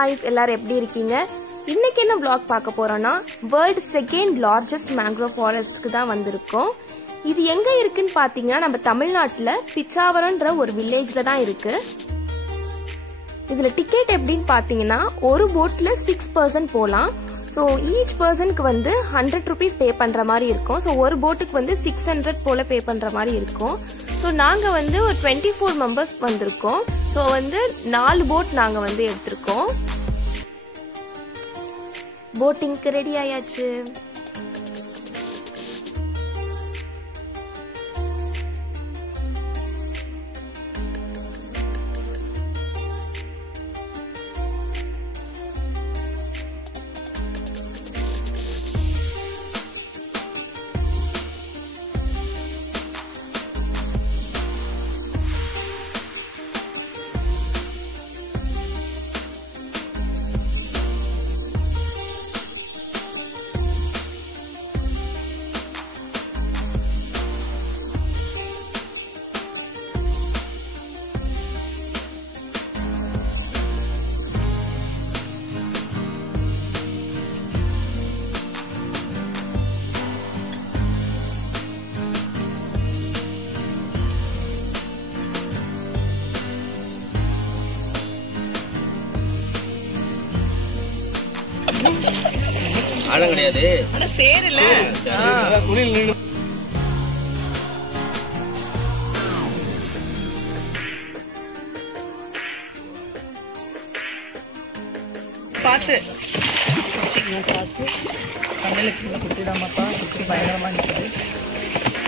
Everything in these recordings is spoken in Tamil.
guys, எல்லாரும் எப்படி இருக்கீங்க? இன்னைக்கு என்ன vlog பார்க்க போறோம்னா வேர்ல்ட் செகண்ட் லார்ஜஸ்ட் மேங்க்ரோவ் ஃபாரஸ்ட்க்கு தான் வந்திருக்கோம். இது எங்க இருக்குன்னு பாத்தீங்கன்னா நம்ம தமிழ்நாட்டுல பிச்சாவரம்ன்ற ஒரு வில்லேஜ்ல தான் இருக்கு. இதுல டிக்கெட் எப்படின்னு பாத்தீங்கன்னா ஒரு போட்ல 6 person போலாம். ஸோ ஈச் பர்சனுக்கு வந்து 100 rupees பே பண்ணுற மாதிரி இருக்கும். ஸோ ஒரு போட்டுக்கு வந்து 600 போல் பே பண்ணுற மாதிரி இருக்கும். ஸோ நாங்கள் வந்து ஒரு 24 members வந்திருக்கோம். ஸோ வந்து 4 போட் நாங்கள் வந்து எடுத்திருக்கோம். போட்டிங்க்கு ரெடி ஆயாச்சு. ஆழம் கிடையாது, ஆனா சேரல குளிர் பார்த்து கண்ணில் குத்திடாமப்பா, குச்சி பயங்கரமா நிற்குது.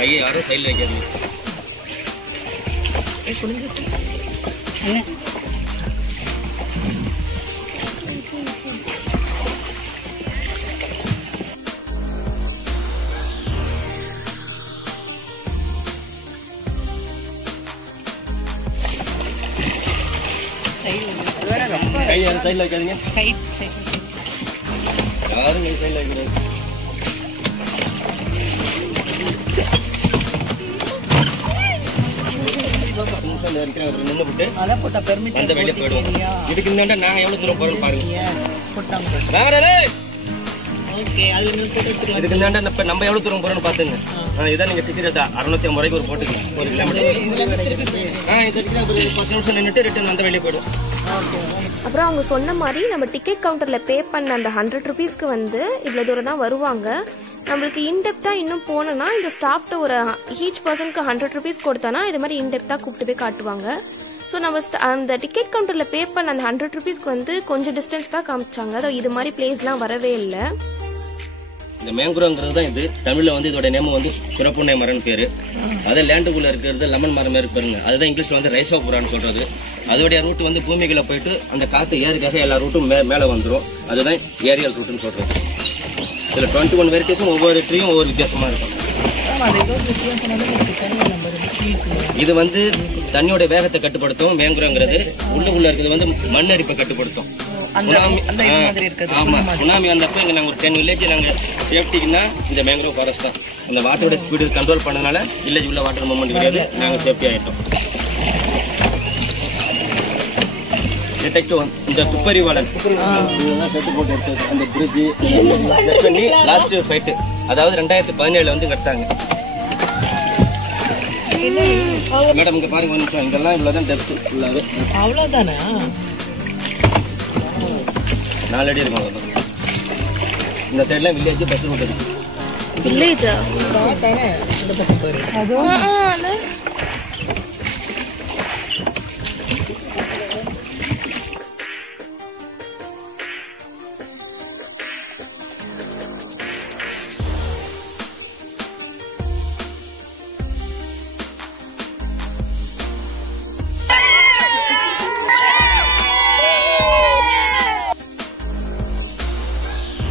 ஐயா யாரும் சைடில் வைக்காதீங்க. குளிஞ்சிட்டு கை யாரும் சைடில் வைக்காதீங்க. கை யாரும் கை சைடில் வைக்கிறாரு. நின்று விட்டு அதை போட்டா பெர்மிட் அந்த வெளியே போயிடுவோம். இதுக்கு இந்தாண்டா நாங்கள் எவ்வளோ தூரம் போகிறோம் பாருங்க. போட்டாங்க. ஓகே, அதுல நீங்க போட்டு எடுத்துக்கலாம். இதுக்கு இந்தாண்டா இப்போ நம்ம எவ்வளோ தூரம் போகிறோம்னு பார்த்துங்க. இதான் நீங்கள் டிக்கெட் எடுத்தா 650 ரூபாய்க்கு ஒரு போட்டுக்கலாம், 1 கிலோமீட்டர். இது 10 நிமிஷம் நின்றுட்டு ரிட்டர்ன் அந்த வெளியே போயிடும். அப்புறம் அவங்க சொன்ன மாதிரி நம்ம டிக்கெட் கவுண்டர்ல பே பண்ண அந்த 100 rupeesக்கு வந்து இவ்வளவு தூரம் தான் வருவாங்க. நம்மளுக்கு இன்டெப்தா இன்னும் போனோம்னா இந்த ஸ்டாஃப்ட்ட ஒரு ஈச் பர்சனுக்கு 100 rupees கொடுத்தானா இது மாதிரி இன்டெப்தா கூப்பிட்டு போய் காட்டுவாங்க. ஸோ நம்ம அந்த டிக்கெட் கவுண்டர்ல பே பண்ண அந்த 100 rupeesக்கு வந்து கொஞ்சம் டிஸ்டன்ஸ் தான் காமிச்சாங்க. அதோ இது மாதிரி பிளேஸ்லாம் வரவே இல்லை. இந்த மேங்குரோங்கிறது தான் இது. தமிழ்ல வந்து இதோட நேம் வந்து சுரப்புண்ணை மரம்னு பேரு. அதே லேண்டுக்குள்ள இருக்கிறது லெமன் மரம் மாதிரி பாருங்க. அதுதான் இங்கிலீஷ்ல வந்து ரைஸ் ஆஃப் புறான்னு சொல்றது. அதோடைய ரூட் வந்து பூமிக்குள்ள போயிட்டு அந்த காத்து ஏறுக்காக எல்லா ரூட்டும் மேலே வந்துடும். அதுதான் ஏரியல் ரூட்னு சொல்றது. இதுல 21 வெரைட்டிஸும் ஒவ்வொரு ட்ரீயும் ஒவ்வொரு வித்தியாசமா இருக்கும். இது வந்து தண்ணியோட வேகத்தை கட்டுப்படுத்தும். மேங்குரோங்கிறது உள்ளுக்குள்ள இருக்கிறது வந்து மண்ணரிப்பை கட்டுப்படுத்தும். ஆமா, சுனாமி வந்தப்ப இங்க நாங்க ஒரு 10 வில்லேஜ் நாங்க சேஃப்டிக்குன்னா இந்த மேங்க்ரோவ் ஃபாரஸ்ட் தான். இந்த வாட்டரோட ஸ்பீடு கண்ட்ரோல் பண்ணதுனால வில்லேஜ் உள்ள வாட்டர் மூவ்மெண்ட் கிடையாது, நாங்க சேஃப்டி ஆயிட்டோம். டிடெக்டிவ் இந்த துப்பறிவாளன் செட்டு போட்டு எடுத்தது அந்த பிரிட்ஜ் செட் பண்ணி லாஸ்ட் ஃபைட், அதாவது 2017 வந்து கட்டாங்க. மேடம் இங்க பாருங்க, ஒரு நிமிஷம். இங்கெல்லாம் இவ்வளவுதான் டெப்த் உள்ளாரு. அவ்வளவுதானா? 4 அடி இருக்கும். அவ்வளவுதான். இந்த சைட்ல வில்லேஜ் பஸ் ரூட் இருக்கு. வில்லேஜா?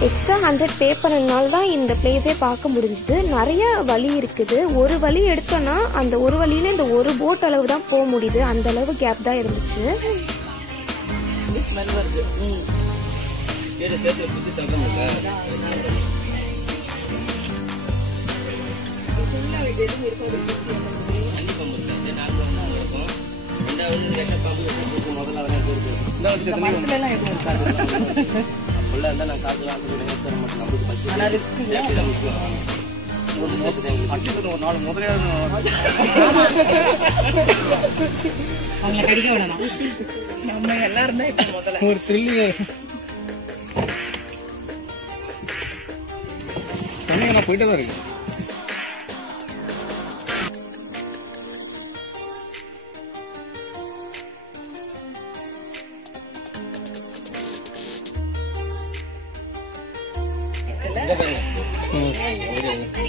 எக்ஸ்ட்ரா 100 பே பண்ணனால தான் இந்த பிளேஸே பார்க்க முடிஞ்சுது. நிறைய வழி இருக்குது. ஒரு வழி எடுத்தோம்னா அந்த ஒரு வழியில இந்த ஒரு போட் அளவு தான் போக முடியுது. அந்த அளவு கேப் தான் இருந்துச்சு. ரெண்டாவது ரெட்டை பாம்பு வெட்டு முதல்ல அதெல்லாம் இருக்கு. இந்த மரத்துல எல்லாம் எதுவும் இருக்காது. ஃபுல்லா இருந்தா நான் காத்துலாம் தர மாட்டேன். நமக்கு ஃபர்ஸ்ட் ஆனா ரிஸ்க் சேஃப்டி தான் முக்கியம். ஒரு சேஃப்டி தான் அட்லீஸ்ட் ஒரு நாள் முதலையாவது அவங்களை கடிக்க விடணும். நம்ம எல்லாரும் தான் இப்ப முதல்ல ஒரு த்ரில்லிங் நான் போயிட்டே தான் இருக்கு.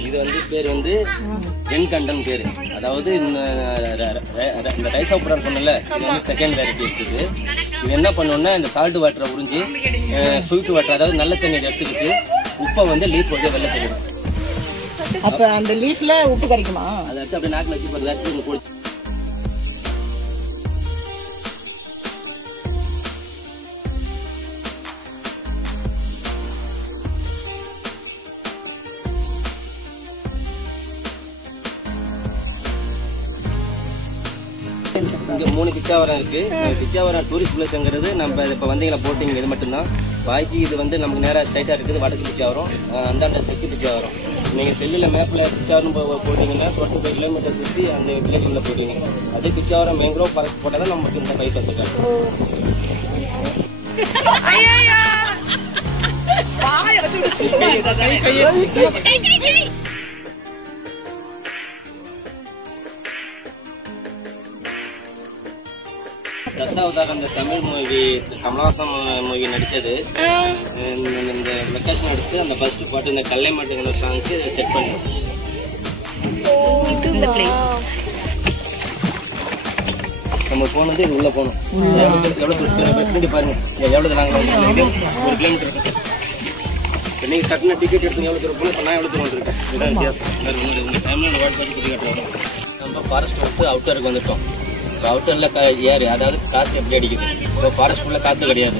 இது வந்து பேர் வந்து வெண்கண்டன் பேரு. அதாவது இந்த ரைசோபுரான் சொன்னல இது வந்து செகண்ட் வெரைட்டி இருக்குது. இது என்ன பண்ணுவோம்னா இந்த சால்ட் வாட்டரை உறிஞ்சி ஸ்வீட் வாட்டர் அதாவது நல்ல தண்ணீர் எடுத்துக்கிட்டு உப்பை வந்து லீஃப் வந்து வெள்ளை போயிடும். அப்ப அந்த லீஃப்ல உப்பு கரைக்குமா? அதை எடுத்து அப்படியே நாக்கில் வச்சு போடுறது. இங்க 3 பிச்சாவரம் இருக்கு. பிச்சாவரம் டூரிஸ்ட் பிளேஸ்ங்கிறது நம்ம இப்ப வந்தீங்களா போட்டிங் இது மட்டும்தான். பாக்கி இது வந்து நமக்கு நேரா ஸ்ட்ரைட்டா இருக்குது வடக்கு பிச்சாவரம், அந்தாண்ட தெற்கு பிச்சாவரம். நீங்க செல்லுல மேப்ல பிச்சாவரம் போட்டீங்கன்னா 25 கிலோமீட்டர் சுற்றி அந்த வில்லேஜ் உள்ள போட்டீங்க. அதே பிச்சாவரம் மேங்க்ரோவ் ஃபாரஸ்ட் போட்டாதான் நமக்கு இந்த 5% தசாவதாரம் இந்த தமிழ் மூவி கமலஹாசன் மூவி நடிச்சது. இந்த லொக்கேஷன் எடுத்து அந்த ஃபர்ஸ்ட் பாட்டு இந்த கல்லை மாட்டுங்கிற சாங்க்கு செட் பண்ணி நம்ம போனது உள்ள போனோம். எவ்வளவு பாருங்க எவ்வளவு நாங்க 1 கிலோமீட்டர் இருக்கு. நீங்க டக்குனு டிக்கெட் எடுத்து எவ்வளவு தூரம் போகணும், நான் எவ்வளவு தூரம் இருக்கேன். இதான் வித்தியாசம். உங்க டைம்ல வாட் பண்ணி குடிக்காட்டுறோம். நம்ம ஃபாரஸ்ட் விட்டு அவுட்டருக்கு வந்துட்டோம். அவுட்டர்ல ஏறு அதாவது காற்று எப்படி அடிக்குது. இப்போ ஃபாரஸ்ட் ஃபுல்லாக காற்று கிடையாது.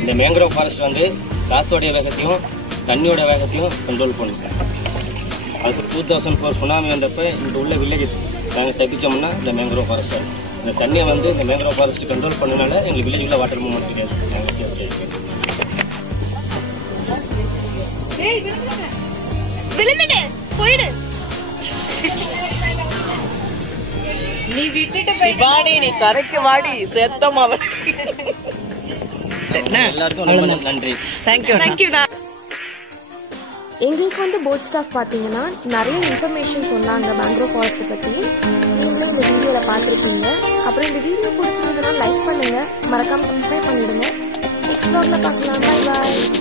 இந்த மேங்க்ரோவ் ஃபாரஸ்ட் வந்து காற்றோடைய வேகத்தையும் தண்ணியோட வேகத்தையும் கண்ட்ரோல் பண்ணுது. அது 2004 சுனாமி வந்தப்போ இந்த உள்ள வில்லேஜ் நாங்கள் தப்பிச்சோம்னா இந்த மேங்க்ரோவ் ஃபாரஸ்ட் இந்த தண்ணியை வந்து இந்த மேங்க்ரோவ் ஃபாரஸ்ட் கண்ட்ரோல் பண்ணனால எங்களுக்கு வில்லேஜ் உள்ள வாட்டர் மூவ்மெண்ட் கிடையாது. நாங்கள் போயிடு நீ விட்டுட்டு வாடி, நீ கரைக்கு வாடி செத்தமா. எல்லாருக்கும் ரொம்ப நன்றி. தேங்க்யூடா. எங்களுக்கு வந்து போட் ஸ்டாஃப் பார்த்தீங்கன்னா நிறைய இன்ஃபர்மேஷன் சொன்னாங்க மேங்க்ரோவ் ஃபாரஸ்ட்டை பற்றி. நீங்களும் இந்த வீடியோவில் பார்த்துருக்கீங்க. அப்புறம் இந்த வீடியோ பிடிச்சிருந்ததுன்னா லைக் பண்ணுங்கள், மறக்காமல் சப்ஸ்கிரைப் பண்ணிவிடுங்க. நெக்ஸ்ட் வ்ளாக்ல பார்க்கலாம். பாய் பாய்.